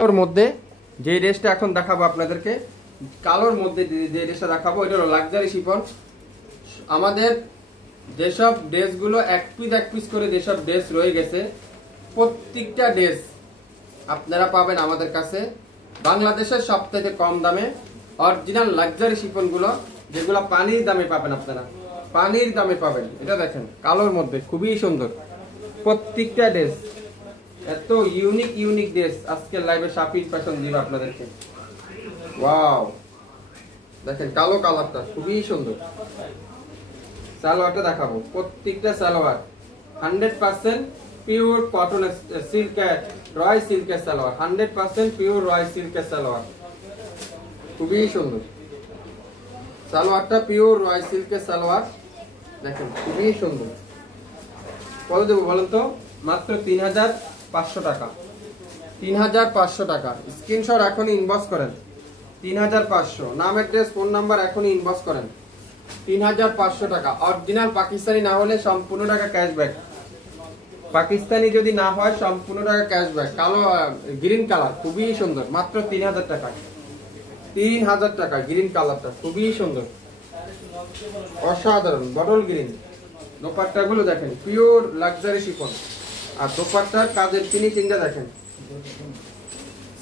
কালোর মধ্যে যে ড্রেসটা এখন দেখাবো আপনাদেরকে, কালোর মধ্যে যে ড্রেসটা দেখাবো এটা হলো লাক্সারি শিফন। আমাদের যেসব ড্রেসগুলো এক পিস করে যেসব ড্রেস রয়ে গেছে, প্রত্যেকটা ড্রেস আপনারা পাবেন আমাদের কাছে বাংলাদেশের সবথেকে কম দামে। অরিজিনাল লাক্সারি শিফনগুলো যেগুলো পানির দামে পাবেন, আপনারা পানির দামে পাবেন। এটা দেখেন কালোর মধ্যে খুবই সুন্দর প্রত্যেকটা ড্রেস, এত ইউনিক ড্রেস আজকের লাইভে শাফিন ফ্যাশন দিব আপনাদেরকে। ওয়াও, দেখেন কালো কালারটা খুবই সুন্দর। সালোয়ারটা দেখাবো, প্রত্যেকটা সালোয়ার 100% পিওর কটন সিল্কের রয় সিল্কের সালোয়ার, 100% পিওর রয় সিল্কের সালোয়ার, খুবই সুন্দর সালোয়ারটা, পিওর রয় সিল্কের সালোয়ার। দেখেন খুবই সুন্দর। কত দেবো বলেন তো? মাত্র 3500 টাকা, 3500 টাকা। স্ক্রিনশট এখনই ইনবক্স করেন, 3500। নাম অ্যাড্রেস ফোন নাম্বার এখনই ইনবক্স করেন। 3500 টাকা। অরিজিনাল পাকিস্তানি না হলে সম্পূর্ণ টাকা ক্যাশব্যাক, পাকিস্তানি যদি না হয় সম্পূর্ণ টাকা ক্যাশব্যাক। কালো গ্রিন কালার খুবই সুন্দর, মাত্র 3000 টাকা, 3000 টাকা। গ্রিন কালারটা খুবই সুন্দর, অসাধারণ বটল গ্রিন। দোপাট্টা গুলো দেখেন পিওর লাক্সারি শিফন, আর দোপাট্টার কাজের ফিনিশিংটা দেখেন।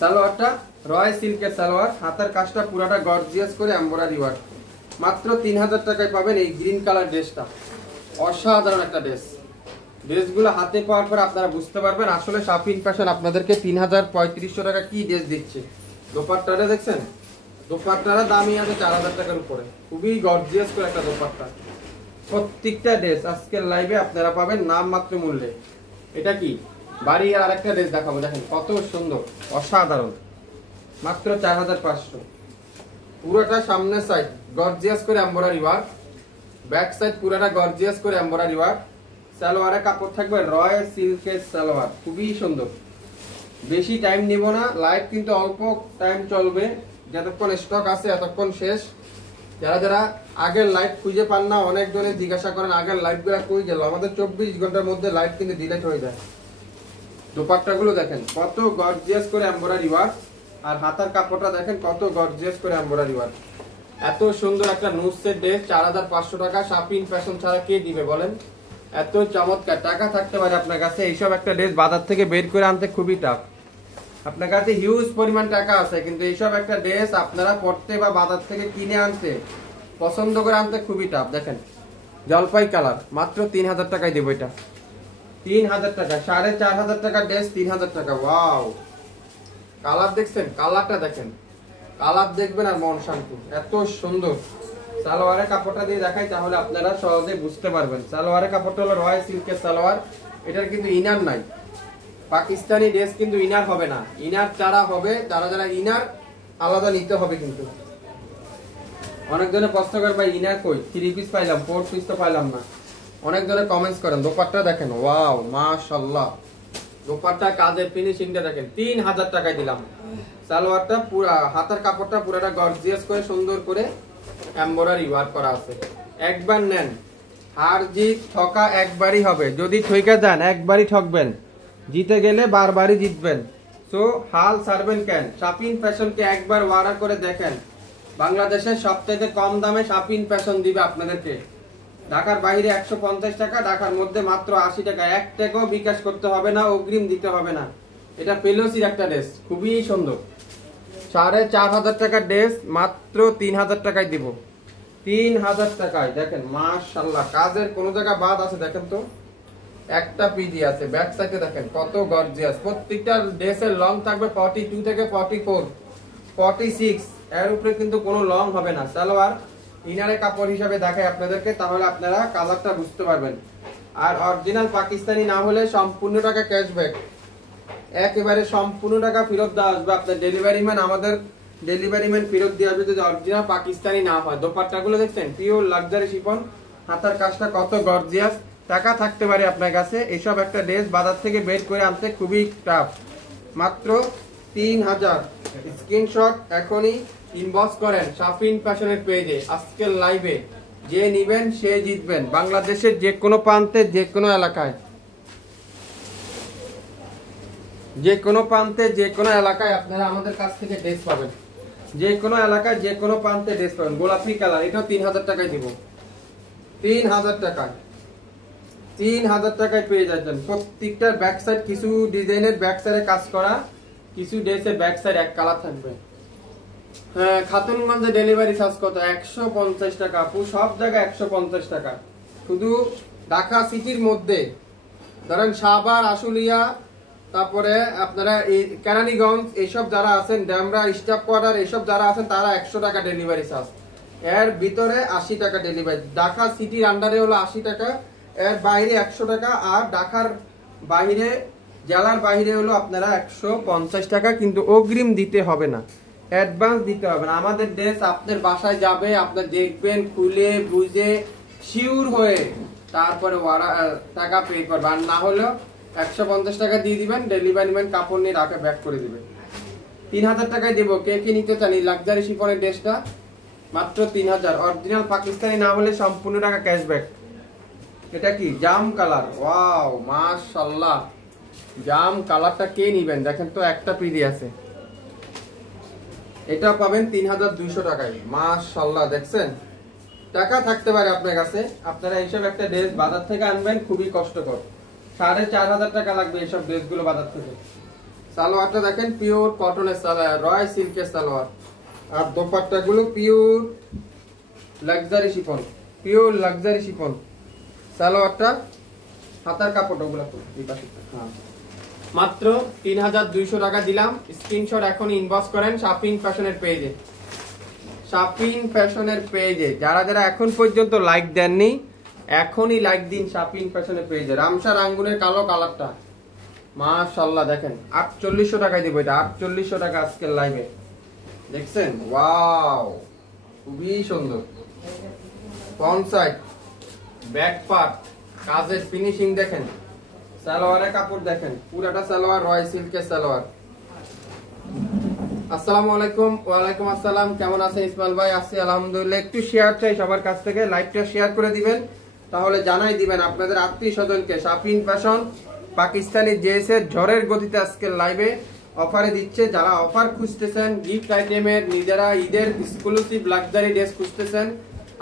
সালোয়ারটা রয় সিল্কের সালোয়ার, হাতের কাজটা পুরাটা গর্জিয়াস করে এমব্রয়ডারি ওয়ার্ক। মাত্র 3000 টাকায় পাবেন এই গ্রিন কালার ড্রেসটা। অসাধারণ একটা ড্রেস। ড্রেসগুলো হাতে পাওয়ার পর আপনারা বুঝতে পারবেন আসলে শাফিন ফ্যাশন আপনাদেরকে 3500 টাকা কি ড্রেস দিচ্ছে। দোপাট্টাটা দেখছেন, দোপাট্টারা দামই আছে 4000 টাকার উপরে, খুবই গর্জিয়াস করে একটা দোপাট্টা। প্রত্যেকটা ড্রেস আজকের লাইভে আপনারা পাবেন নাম মাত্র মূল্যে। এটা কি বাড়ি আর একটা ড্রেস দেখাবো, দেখেন কত সুন্দর, অসাধারণ, মাত্র 4500। পুরোটা সামনে সাইড গর্জিয়াস করে এমব্রয়ডারি ওয়ার্ক, ব্যাক সাইড পুরোটা গর্জিয়াস করে এমব্রয়ডারি ওয়ার্ক। সালোয়ারের কাপড় থাকবে রয় সিল্কের সালোয়ার, খুবই সুন্দর। বেশি টাইম নিব না, লাইভ কিন্তু অল্প টাইম চলবে, যতক্ষণ স্টক আছে এতক্ষণ শেষ। যারা যারা আগের লাইভ খুঁজে পান না, অনেক জনে জিজ্ঞাসা করেন আগের লাইভগুলো কই গেল। আমাদের 24 ঘন্টার মধ্যে লাইভ কিন্তু ডিলিট হয়ে যায়। দোপাট্টা গুলো দেখেন কত গর্জিয়াস করে এমব্রয়ডারি ওয়ার্ক, আর হাতার কাপড়টা দেখেন কত গর্জিয়াস করে এমব্রয়ডারি ওয়ার্ক। এত সুন্দর একটা নুসের ড্রেস 4500 টাকা। শাফিন ফ্যাশন ছাড়া কে দিবে বলেন? এত চমৎকার টাকা থাকতে পারে আপনার কাছে, এইসব একটা ড্রেস বাজার থেকে বের করে আনতে খুবই টাফ। আপনার কাছে হিউজ পরিমাণ টাকা আছে, কিন্তু এইসব একটা ড্রেস আপনারা পড়তে বা বাজার থেকে কিনে আনতে, পছন্দ করে আনতে খুবই টাফ। দেখেন জলপাই কালার, মাত্র 3000 টাকায় দেবো এটা। 3000 টাকা, 4500 টাকা ড্রেস, 3000 টাকা। ওয়াও, কালার দেখছেন, কালারটা দেখেন, কালার দেখবেন আর মন শান্তি, এত সুন্দর। সালোয়ারের কাপড়টা দিয়ে দেখাই তাহলে আপনারা সহজে বুঝতে পারবেন। সালোয়ারের কাপড়টা হলো রয় সিল্কের সালোয়ার, এটার কিন্তু ইনার নাই। পাকিস্তানি ড্রেস কিন্তু ইনার হবে না, ইনার চারা হবে, যারা যারা ইনার আলাদা নিতে হবে। কিন্তু অনেকজনে প্রশ্ন করে ভাই ইনার কই, 3 পিস পাইলাম 4 পিস তো পাইলাম না, অনেকজনে কমেন্টস করেন। দোপাট্টা দেখেন, ওয়াও মাশাআল্লাহ, দোপাট্টা কাজের ফিনিশিংটা দেখেন। 3000 টাকায় দিলাম। সালোয়ারটা পুরা হাতের কাপড়টা পুরাটা গর্জিয়াস করে সুন্দর করে এমব্রয়ডারি ওয়ার্ক করা আছে। একবার নেন, হার জিত ঠকা একবারই হবে। যদি ঠইকা যান একবারই ঠকবেন, জিতে গেলে বারবারই জিতবেন। সো হাল ছাড়বেন কেন? শাফিন ফ্যাশনকে একবার অর্ডার করে দেখেন, বাংলাদেশের সবথেকে কম দামে শাফিন ফ্যাশন দিবে আপনাদেরকে। ঢাকার বাইরে 150 টাকা, ঢাকার মধ্যে মাত্র 80 টাকা। 1 টাকাও বিকাশ করতে হবে না, অগ্রিম দিতে হবে না। এটা পেলোসির একটা ড্রেস, খুবই সুন্দর। 4500 টাকার ড্রেস মাত্র 3000 টাকায় দিব। 3000 টাকায় দেখেন মাশাআল্লাহ, কাজের কোন জায়গা বাদ আছে দেখেন তো? একটা পিডি আছে, ব্যাক সাইডে দেখেন কত গর্জিয়াস। প্রত্যেকটা ড্রেসের লং থাকবে 42 থেকে 44 46, এর উপরে কিন্তু কোনো লং হবে না। সালোয়ার ইনারে কাপড় হিসাবে দেখাই আপনাদেরকে, তাহলে আপনারা কালারটা বুঝতে পারবেন। আর অরিজিনাল পাকিস্তানি না হলে সম্পূর্ণ টাকা ক্যাশব্যাক, একেবারে সম্পূর্ণ টাকা ফেরত দেওয়া আসবে। আপনার ডেলিভারি ম্যান, আমাদের ডেলিভারি ম্যান ফেরত দিয়ে আসবে যদি অরিজিনাল পাকিস্তানি না হয়। দোপাট্টাগুলো দেখছেন পিওর লাক্সারি শিফন, হাতার কাজটা কত গর্জিয়াস। টাকা থাকতে পারে আপনার কাছে, এইসব একটা ড্রেস বাজার থেকে বের করে আনতে খুবই টাফ। মাত্র 3000। স্ক্রিনশট এখনই ইনবক্স করেন শাফিন ফ্যাশনের পেজে। আজকের লাইভে যে নিবেন সে জিতবেন, বাংলাদেশের যে কোনো প্রান্তে যে কোনো এলাকায়। যে কোনো প্রান্তে যে কোনো এলাকায় আপনারা আমাদের কাছ থেকে ড্রেস পাবেন, যে কোনো এলাকায় যে কোনো প্রান্তে ড্রেস পাবেন। গোলাপি কালার, এটাও 3000 টাকায় দিব, 3000 টাকায়, 3000 টাকায় পেয়ে যাচ্ছেন। প্রত্যেকটার ব্যাক সাইড কিছু ডিজাইনের ব্যাক সাইডে কাজ করা, কিছু ড্রেসের ব্যাক সাইড এক কালার থাকবে। হ্যাঁ, খাতুনগঞ্জে ডেলিভারি চার্জ কত? 150 টাকা আপু, সব জায়গায় 150 টাকা। শুধু ঢাকা সিটির মধ্যে ধরেন শাহবাগ, আশুলিয়া, তারপরে আপনারা এই কেরানীগঞ্জ, এইসব যারা আছেন, ড্যামরা, স্টাফ কোয়ার্টার, এইসব যারা আছেন তারা 100 টাকা ডেলিভারি চার্জ। এর ভিতরে 80 টাকা ডেলিভারি। ঢাকা সিটির আন্ডারে হলো 80 টাকা, এর বাইরে 100 টাকা, আর ঢাকার বাইরে, জেলার বাইরে হলো আপনারা 150 টাকা। কিন্তু অগ্রিম দিতে হবে না, অ্যাডভান্স দিতে হবে না। আমাদের ড্রেস আপনার বাসায় যাবে, আপনার দেখবেন, খুলে বুঝে শিওর হয়ে তারপরে টাকা পে করবে। আর না হলেও 150 টাকা দিয়ে দিবেন, ডেলিভারি ম্যান কাপড় নিয়ে রাখে ব্যাক করে দিবে। 3000 টাকায় দেবো। কে কে নিতে চান এই লাক্সারি শিফনের ড্রেসটা? মাত্র 3000। অরিজিনাল পাকিস্তানি না হলে সম্পূর্ণ টাকা ক্যাশব্যাক। এটা কি জাম কালার? ওয়াও, মাশাআল্লাহ, জাম কালারটা কে নিবেন? দেখেন তো একটা পিডি আছে, এটা পাবেন 3200 টাকায়। মাশাআল্লাহ, দেখছেন? টাকা থাকতে পারে আপনার কাছে, আপনারা এইসব একটা ড্রেস বাজার থেকে আনবেন, খুবই কষ্টকর। 4500 টাকা লাগবে এইসব ড্রেসগুলো বাজার থেকে। সালোয়ারটা দেখেন, পিওর কটনের সালোয়ার, রয় সিল্কের সালোয়ার। আর দোপাট্টাগুলো pure luxury chiffon, pure luxury chiffon. সালোয়ারটা হাতার কাপড় ওগুলো তো এই পাশে। হ্যাঁ, মাত্র 3200 টাকা দিলাম। স্ক্রিনশট এখন ইনবক্স করেন শাপিং ফ্যাশনের পেজে, শাপিং ফ্যাশনের পেজে। যারা যারা এখন পর্যন্ত লাইক দেননি, এখনই লাইক দিন শাপিং ফ্যাশনের পেজে। রামসার আঙ্গুরের কালো কালারটা, মাশাআল্লাহ, দেখেন 4800 টাকায় দিব এটা, 4800 টাকা আজকের লাইভে। দেখছেন? ওয়াও, খুবই সুন্দর। ফ্রন্ট সাইড, ব্যাক পার্ট, কাজের ফিনিশিং দেখেন। সালোয়ারের কাপড় দেখেন, পুরাটা সালোয়ার রয় সিল্কের সালোয়ার। আসসালামু আলাইকুম। ওয়ালাইকুম আসসালাম। কেমন আছেন ইসমাইল ভাই? আছি আলহামদুলিল্লাহ। একটু শেয়ার চাই সবার কাছ থেকে, লাইভটা শেয়ার করে দিবেন, তাহলে জানাই দিবেন আপনাদের আত্মীয় স্বজনকে। শাপিং ফ্যাশন পাকিস্তানি ড্রেসের ঝড়ের গতিতে আজকের লাইভে অফারে দিচ্ছে। যারা অফার খুঁজতেছেন, গিফট আইটেমের, নিজেরা ঈদের এক্সক্লুসিভ লাক্সারি ড্রেস খুঁজতেছেন,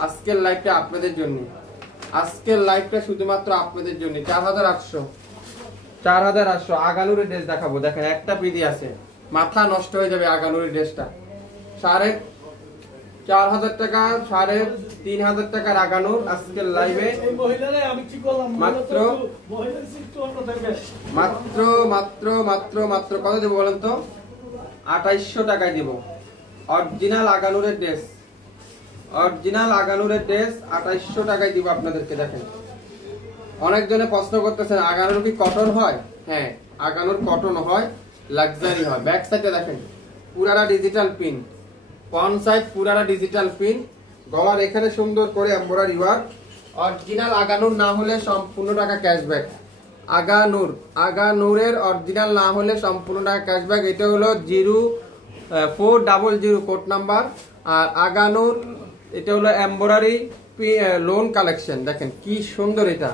আজকের লাইভটা আপনাদের জন্য। আজকের লাইভটা শুধুমাত্র আপনাদের জন্য। 4800 আগানুরের ড্রেস দেখাবো। দেখেন একটা পিডি আছে, মাথা নষ্ট হয়ে যাবে আগানুরের ড্রেসটা। 4500 টাকা, 3500 টাকার আগানুর আজকের লাইভে মাত্র মাত্র মাত্র মাত্র মাত্র কত দেবো বলেন তো? 2800 টাকায় দিব। অরিজিনাল আগানুরের ড্রেস, অরিজিনাল আগানুরের ড্রেস 2800 টাকায় দিব আপনাদেরকে। দেখেন, অনেকজনে প্রশ্ন করতেছেন আগানুর কি কটন হয়? হ্যাঁ, আগানুর কটন হয়, লাক্সারি হয়। ব্যাক সাইডে দেখেন, পুরাটা ডিজিটাল পিন, ফ্রন্ট সাইড পুরাটা ডিজিটাল পিন, গলার এখানে সুন্দর করে এমব্রয়ডারি ওয়ার্ক। অরিজিনাল আগানুর না হলে সম্পূর্ণ টাকা ক্যাশব্যাক। আগানুর, আগানুরের অরিজিনাল না হলে সম্পূর্ণ টাকা ক্যাশব্যাক। এটা হলো 0400 কোড নাম্বার। আর আগানুর এটা হলো এমব্রয়ডারি লোন কালেকশন। দেখেন কি সুন্দর, এটা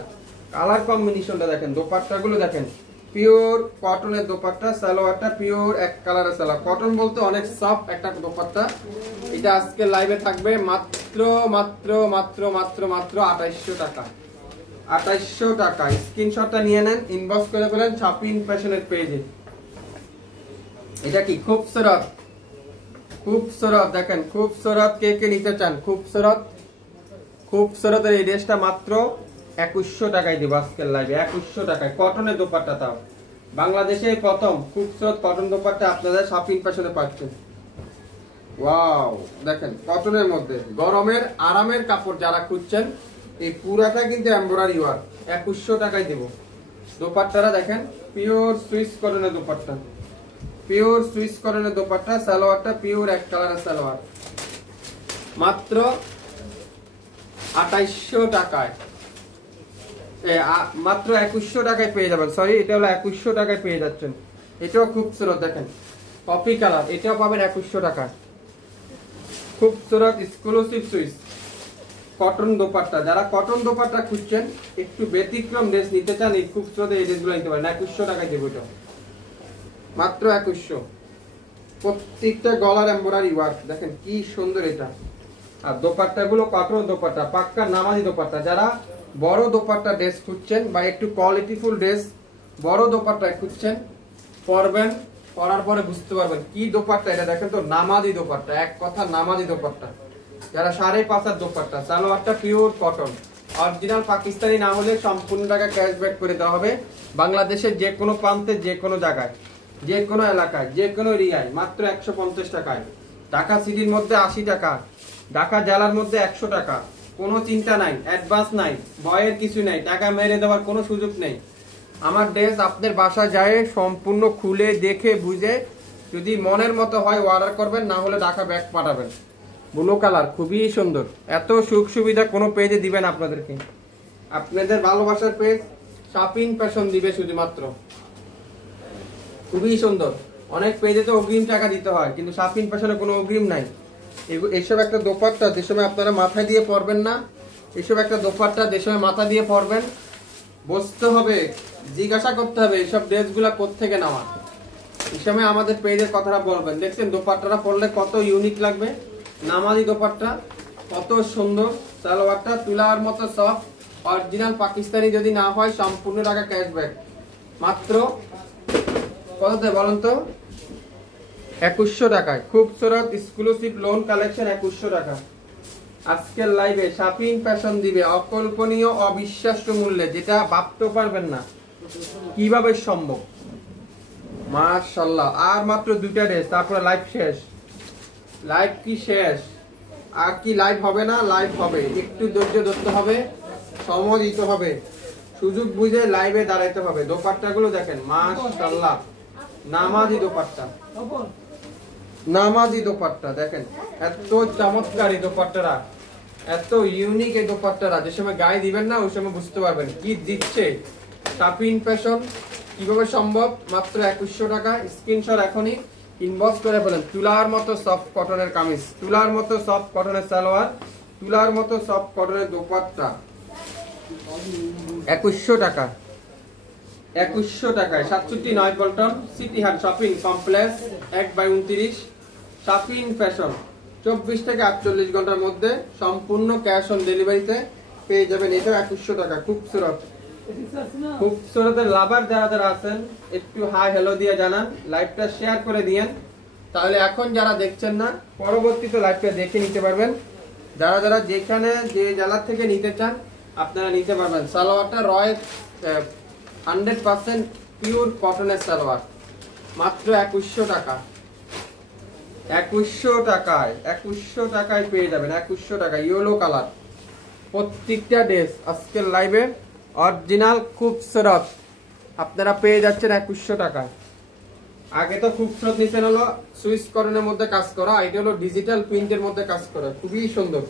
কালার কম্বিনেশনটা দেখেন, দোপাট্টাগুলো দেখেন, পিওর কটনের দোপাট্টা। সালোয়ারটা পিওর এক কালারের সালোয়ার, কটন বলতে অনেক সফট একটা দোপাট্টা। এটা আজকে লাইভে থাকবে মাত্র মাত্র মাত্র মাত্র মাত্র 2800 টাকা। 2800 টাকা। স্ক্রিনশটটা নিয়ে নেন, ইনবক্স করে ফেলেন শাপিং ফ্যাশনের পেজে। এটা কি খুবসুরত, খুবসুরত দেখেন, খুবসুরত। কে কে নিতে চান খুবসুরত? খুবসুরতের এই ড্রেসটা মাত্র 2100 টাকায় দিব আজকের লাইভে। 2100 টাকায় কটনের দোপাট্টা, তাও বাংলাদেশে প্রথম খুবসুরত কটন দোপাট্টা আপনাদের শাপিং ফ্যাশনে পাচ্ছেন। ওয়াও, দেখেন কটনের মধ্যে গরমের আরামের কাপড় যারা খুঁজছেন, এই পুরাটা কিন্তু এমব্রয়ডারি ওয়ার্ক। 2100 টাকায় দেব। দোপাট্টারা দেখেন, পিওর সুইস কটনের দোপাট্টা, পিওর সুইস কটনের দোপাট্টা। সালোয়ারটা পিওর এক কালারের সালোয়ার, মাত্র 2800 টাকায়, মাত্র 2100 টাকায় পেয়ে যাবেন। সরি, এটা হলো 2100 টাকায় পেয়ে যাচ্ছেন। এটাও খুবসুরত দেখেন, কফি কালার, এটাও পাবেন 2100 টাকায়। খুবসুরত এক্সক্লুসিভ সুইস কটন দোপাট্টা। যারা কটন দোপাট্টা খুঁজছেন, একটু ব্যতিক্রম ড্রেস নিতে চান, এই খুবসুরত এই ড্রেসগুলো নিতে পারেন। 2100 টাকায় দেবো এটা। মাত্র 2100। প্রত্যেকটা গলার এমব্রয়ডারি ওয়ার্ক দেখেন কি সুন্দর এটা। আর দোপাট্টা গুলো কটন দোপাট্টা, পাক্কা নামাজি দোপাট্টা। যারা বড় দোপাট্টা ড্রেস খুঁজছেন বা একটু কোয়ালিটিফুল ড্রেস বড় দোপাট্টা খুঁজছেন, পরবেন, পরার পরে বুঝতে পারবেন কি দোপাট্টা এটা। দেখেন তো নামাজি দোপাট্টা, এক কথা নামাজি দোপাট্টা। যারা 5.5 দোপাট্টা, সালোয়ারটা পিওর কটন, অরিজিনাল পাকিস্তানি না হলে সম্পূর্ণ টাকা ক্যাশব্যাক করে দেওয়া হবে। বাংলাদেশের যে কোনো প্রান্তে, যে কোনো জায়গায়, যে কোনো এলাকায়, যে কোনো এরিয়ায় মাত্র 150 টাকায়। ঢাকা সিটির মধ্যে 80 টাকা, ঢাকা জেলার মধ্যে 100 টাকা। কোনো চিন্তা নাই, অ্যাডভান্স নাই, ভয়ের কিছু নাই, টাকা মেরে দেওয়ার কোনো সুযোগ নেই। আমার ড্রেস আপনার বাসায় যায় সম্পূর্ণ খুলে দেখে বুঝে যদি মনের মতো হয় অর্ডার করবেন, না হলে ঢাকা ব্যাগ পাঠাবেন। ব্লু কালার খুবই সুন্দর। এত সুখ সুবিধা কোনো পেজে দিবেন আপনাদেরকে। আপনাদের ভালোবাসার পেজ শপিং ফ্যাশন দিবে শুধুমাত্র। খুবই সুন্দর। অনেক পেজে তো অগ্রিম টাকা দিতে হয়, কিন্তু শপিং ফ্যাশনে কোনো অগ্রিম নাই। এইসব একটা দোপাট্টা যে সময় আপনারা মাথায় দিয়ে পরবেন না, এইসব একটা দোপাট্টা যে সময় মাথা দিয়ে পরবেন, বসতে হবে, জিজ্ঞাসা করতে হবে এইসব ড্রেসগুলা কোত্থেকে নেওয়া। এই সময় আমাদের পেজের কথাটা বলবেন। দেখছেন দোপাট্টাটা পরলে কত ইউনিক লাগবে। নামাজি দোপাট্টা কত সুন্দর, সালোয়ারটা তুলার মতো সফট, অরিজিনাল পাকিস্তানি যদি না হয় সম্পূর্ণ টাকা ক্যাশব্যাক। মাত্র কততে বলেন তো? 2100 টাকায় খুবসুরত এক্সক্লুসিভ লোন কালেকশন 2100 টাকা। আজকের লাইভে শপিং ফ্যাশন দিবে অকল্পনীয় অবিশ্বাস্য মূল্যে, যেটা ভাবতে পারবেন না কিভাবে সম্ভব। মাশাআল্লাহ। আর মাত্র 2টা ড্রেস, তারপরে লাইভ শেষ। লাইভ কি শেষ? আর কি লাইভ হবে না? লাইভ হবে। একটু ধৈর্য ধরতে হবে, সময় দিতে হবে, সুযোগ বুঝে লাইভে দাঁড়াইতে হবে। দোপাট্টাগুলো দেখেন মাশাআল্লাহ, নামাজি দোপাট্টা, নামাজি দোপাট্টা দেখেন। এত চমৎকার এই দোপাট্টারা, এত ইউনিক এই দোপাট্টারা। যে সময় গায়ে দিবেন না ওই সময় বুঝতে পারবেন কি দিচ্ছে শপিং ফ্যাশন, কিভাবে সম্ভব। মাত্র 2100 টাকা। স্ক্রিনশট এখনই ইনবক্স করে ফেলেন। তুলার মতো সফট কটনের কামিজ, তুলার মতো সফট কটনের সালোয়ার, তুলার মতো সফট কটনের দোপাট্টা 2100 টাকা। 2100 টাকায় 67 পল্টন সিটি হাট শপিং কমপ্লেক্স 1/29 শপিং ফ্যাশন। 24 থেকে 48 ঘন্টার মধ্যে সম্পূর্ণ ক্যাশ অন ডেলিভারিতে পেয়ে যাবেন। এটা 2100 টাকা। খুবসুরত, খুবসুরতের লাভার যারা যারা আছেন একটু হাই হ্যালো দিয়ে জানান, লাইভটা শেয়ার করে দিয়েন। তাহলে এখন যারা দেখছেন না, পরবর্তীতে লাইভটা দেখে নিতে পারবেন। যারা যারা যেখানে যে জেলা থেকে নিতে চান আপনারা নিতে পারবেন। সালোয়ারটা রয় 100% পিওর কটনের সালোয়ার। মাত্র 2100 টাকা। 2100 টাকায়, 2100 টাকায় পেয়ে যাবেন। 2100 টাকা ইয়েলো কালার প্রত্যেকটা ড্রেস আজকের লাইভে অরিজিনাল খুবসুরত আপনারা পেয়ে যাচ্ছেন 2100 টাকায়। আগে তো খুবসুরত নিচে হলো সুইস কটনের মধ্যে কাজ করা, এটা হলো ডিজিটাল প্রিন্টের মধ্যে কাজ করা, খুবই সুন্দর।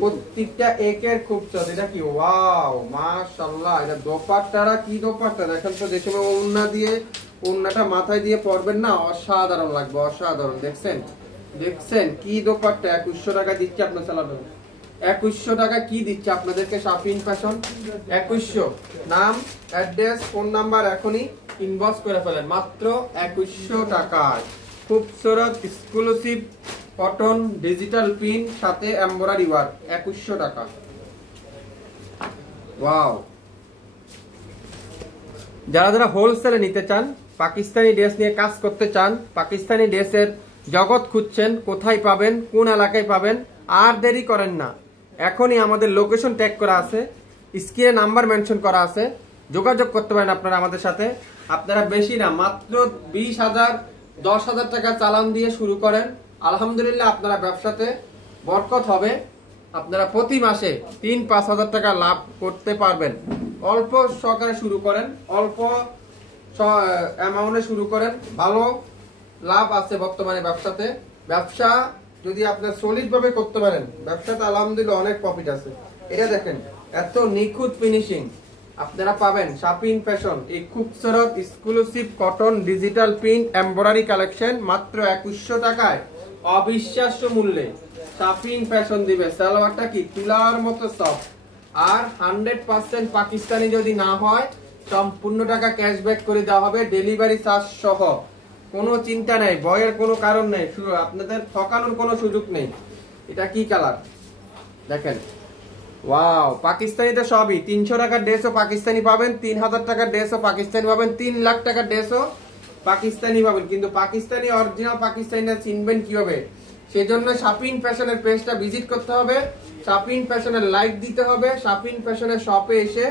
প্রত্যেকটা একের খুবসুরত। এটা কি ওয়াও মাশাআল্লাহ। এটা দোপাট্টারা কি দোপাট্টা দেখেন তো। যে সময় ওড়না দিয়ে, ওড়নাটা মাথায় দিয়ে পরবেন না, অসাধারণ লাগবে, অসাধারণ। দেখছেন, দেখছেন কি দোপাট্টা 2100 টাকা দিচ্ছে আপনার সালাদে। 2100 টাকা কি দিচ্ছে আপনাদেরকে শপিং ফ্যাশন। 2100 নাম, অ্যাড্রেস, ফোন নাম্বার এখনই ইনবক্স করে ফেলেন। মাত্র 2100 টাকায় খুবসুরত এক্সক্লুসিভ কটন ডিজিটাল প্রিন্ট সাথে এমব্রয়ডারি ওয়ার্ক 2100 টাকা। ওয়াও। যারা যারা হোলসেলে নিতে চান, পাকিস্তানি ড্রেস নিয়ে কাজ করতে চান, পাকিস্তানি ড্রেসের জগৎ খুঁজছেন, কোথায় পাবেন, কোন এলাকায় পাবেন, আর দেরি করেন না। এখনই আমাদের লোকেশন ট্যাগ করা আছে, স্ক্রিনে নাম্বার মেনশন করা আছে, যোগাযোগ করতে পারেন আপনারা আমাদের সাথে। আপনারা বেশি না, মাত্র 20,000 10,000 টাকা চালান দিয়ে শুরু করেন। আলহামদুলিল্লাহ আপনারা ব্যবসাতে বরকত হবে। আপনারা প্রতি মাসে 3-5 হাজার টাকা লাভ করতে পারবেন। অল্প সহকারে শুরু করেন, অল্প অ্যামাউন্টে শুরু করেন, ভালো লাভ আছে বর্তমানে ব্যবসাতে। ব্যবসা যদি আপনার সলিড ভাবে করতে পারেন, ব্যবসাতে আলহামদুলিল্লাহ অনেক প্রফিট আছে। এটা দেখেন এত নিখুঁত ফিনিশিং আপনারা পাবেন শপিং ফ্যাশন। এই খুবসুরত exclusive cotton digital print embroidery collection মাত্র 2100 টাকায় অবিশ্বাস্য মূল্যে শপিং ফ্যাশন দিবে। সালোয়ারটা কি তুলার মতো সফট, আর 100% পাকিস্তানি যদি না হয় সম্পূর্ণ টাকা ক্যাশব্যাক করে দেওয়া হবে ডেলিভারি চার্জ সহ। কোনো চিন্তা নেই, ভয়ের কোনো কারণ নেই, আপনাদের ঠকানোর কোনো সুযোগ নেই। এটা কি কালার দেখেন, ওয়াও। পাকিস্তানিতে সবই 300 টাকার ড্রেসও পাকিস্তানি পাবেন, 3000 টাকার ড্রেসও পাকিস্তানি পাবেন, 3 লাখ টাকার ড্রেসও পাকিস্তানি পাবেন। কিন্তু পাকিস্তানি অরিজিনাল পাকিস্তানিরা চিনবেন কিভাবে? সেজন্য শাপিন ফ্যাশনের পেজটা ভিজিট করতে হবে, শাপিন ফ্যাশনের লাইক দিতে হবে, শাপিন ফ্যাশনের শপে এসে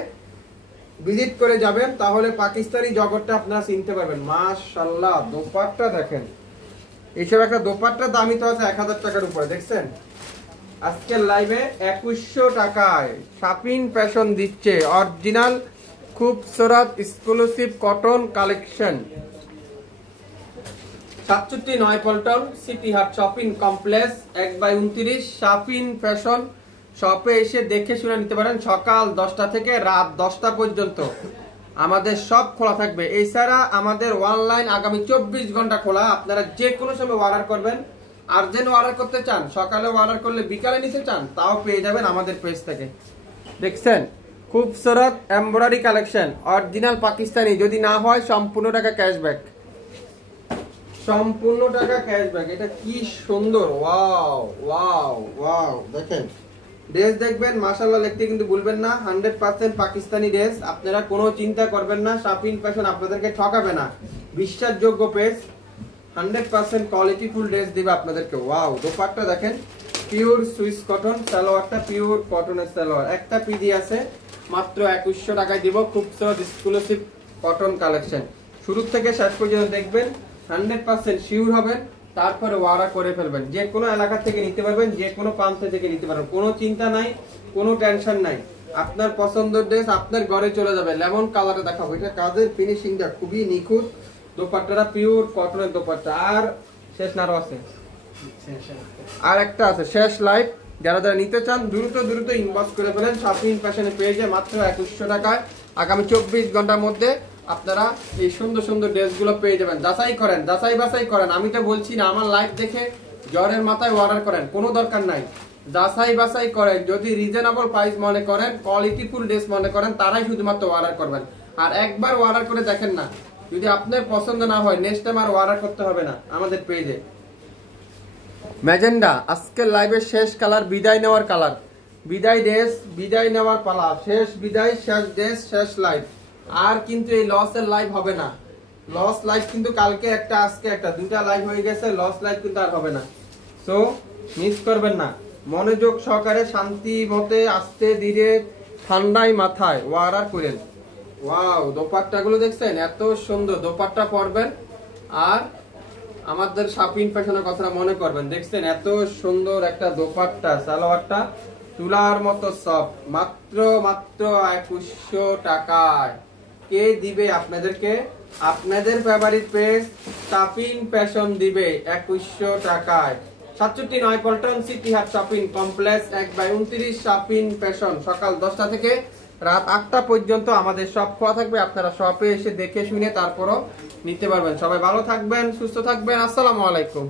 ভিজিট করে যাবেন, তাহলে পাকিস্তানি জগৎটা আপনারা চিনতে পারবেন। মাশাআল্লাহ, দোপাট্টা দেখেন, এইসব একটা দোপাট্টার দামই তো আছে 1000 টাকার উপরে। দেখছেন আজকের লাইভে 2100 টাকায় শাপিন ফ্যাশন দিচ্ছে অরিজিনাল খুবসুরত exclusive cotton collection. 67 Nayapaltan city হাট শপিং কমপ্লেক্স 1/29 শাপিন ফ্যাশন শপে এসে দেখে শুনে নিতে পারেন। সকাল 10টা থেকে রাত 10টা পর্যন্ত আমাদের সব খোলা থাকবে। এছাড়া আমাদের অনলাইন আগামী 24 ঘন্টা খোলা। আপনারা যে কোনো সময় অর্ডার করবেন। আর্জেন্ট অর্ডার করতে চান, সকালে অর্ডার করলে বিকালে নিতে চান, তাও পেয়ে যাবেন আমাদের পেজ থেকে। দেখছেন খুবসুরত এমব্রয়ডারি কালেকশন অরিজিনাল পাকিস্তানি। যদি না হয় সম্পূর্ণ টাকা ক্যাশব্যাক, সম্পূর্ণ টাকা ক্যাশব্যাক। এটা কি সুন্দর, ওয়াও ওয়াও ওয়াও। দেখেন ড্রেস দেখবেন, মাশাআল্লাহ লিখতে কিন্তু ভুলবেন না। 100% পাকিস্তানি ড্রেস, আপনারা কোনো চিন্তা করবেন না। শাপিন ফ্যাশন আপনাদেরকে ঠকাবে না, বিশ্বাসযোগ্য পেজ। 100% কোয়ালিটি ফুল ড্রেস দিবে আপনাদেরকে। ওয়াও, দোপাট্টা দেখেন, পিওর সুইস কটন, সালোয়ারটা পিওর কটনের সালোয়ার। একটা পিডি আছে, মাত্র 2100 টাকায় দিব। খুবসুরত এক্সক্লুসিভ কটন কালেকশন। শুরু থেকে শেষ পর্যন্ত দেখবেন, 100% শিওর হবেন, তারপরে অর্ডার করে ফেলবেন। যে কোনো এলাকা থেকে নিতে পারবেন, যে কোনো প্রান্ত থেকে নিতে পারবেন, কোনো চিন্তা নাই, কোনো টেনশন নাই। আপনার পছন্দের ড্রেস আপনার ঘরে চলে যাবে। লেমন কালারে দেখাবো, এটা কাজের ফিনিশিংটা খুবই নিখুঁত। দোপাট্টাটা পিওর কটনের দোপাট্টা। আর শেষ নারো আছে, আর একটা আছে শেষ লাইভ। যারা যারা নিতে চান দ্রুত দ্রুত ইনবক্স করে ফেলেন শাপিন ফ্যাশনে পেজে। মাত্র 2100 টাকায় আগামী 24 ঘন্টার মধ্যে আপনারা এই সুন্দর সুন্দর ড্রেসগুলো পেয়ে যাবেন। যাচাই করেন, যাচাই বাছাই করেন। আমি তো বলছি না আমার লাইভ দেখে জ্বরের মাথায় অর্ডার করেন, কোনো দরকার নাই। যাচাই বাছাই করেন, যদি রিজনেবল প্রাইস মনে করেন, কোয়ালিটি ফুল ড্রেস মনে করেন, তারাই শুধুমাত্র অর্ডার করবেন। আর একবার অর্ডার করে দেখেন না, যদি আপনার পছন্দ না হয় নেক্সট টাইম আর অর্ডার করতে হবে না আমাদের পেজে। ম্যাজেন্ডা আজকের লাইভের শেষ কালার, বিদায় নেওয়ার কালার, বিদায় ড্রেস, বিদায় নেওয়ার পালা, শেষ বিদায়, শেষ ড্রেস, শেষ লাইভ। আর কিন্তু এই লসের লাইভ হবে না। লস লাইভ কিন্তু কালকে একটা, আজকে একটা, দুটা লাইভ হয়ে গেছে। লস লাইভ কিন্তু আর হবে না। সো মিস করবেন না, মনোযোগ সহকারে শান্তি মতে আস্তে ধীরে ঠান্ডায় মাথায় অর্ডার করেন। ওয়াও, দোপাট্টাগুলো দেখছেন, এত সুন্দর দোপাট্টা পরবেন আর আমাদের শাপিন ফ্যাশনের কথাটা মনে করবেন। দেখছেন এত সুন্দর একটা দোপাট্টা, সালোয়ারটা তুলার মতো সফট। মাত্র মাত্র 2100 টাকায় কে দিবে আপনাদেরকে? আপনাদের ফেভারিট পেজ শাপিন ফ্যাশন দিবে 2100 টাকায়। 67 নয়াপল্টন সিটি হাট শপিং কমপ্লেক্স 1/29 শাপিন ফ্যাশন। সকাল 10টা থেকে রাত 8টা পর্যন্ত আমাদের সব খোলা থাকবে। আপনারা শপে এসে দেখে শুনে তারপরও নিতে পারবেন। সবাই ভালো থাকবেন, সুস্থ থাকবেন। আসসালামু আলাইকুম।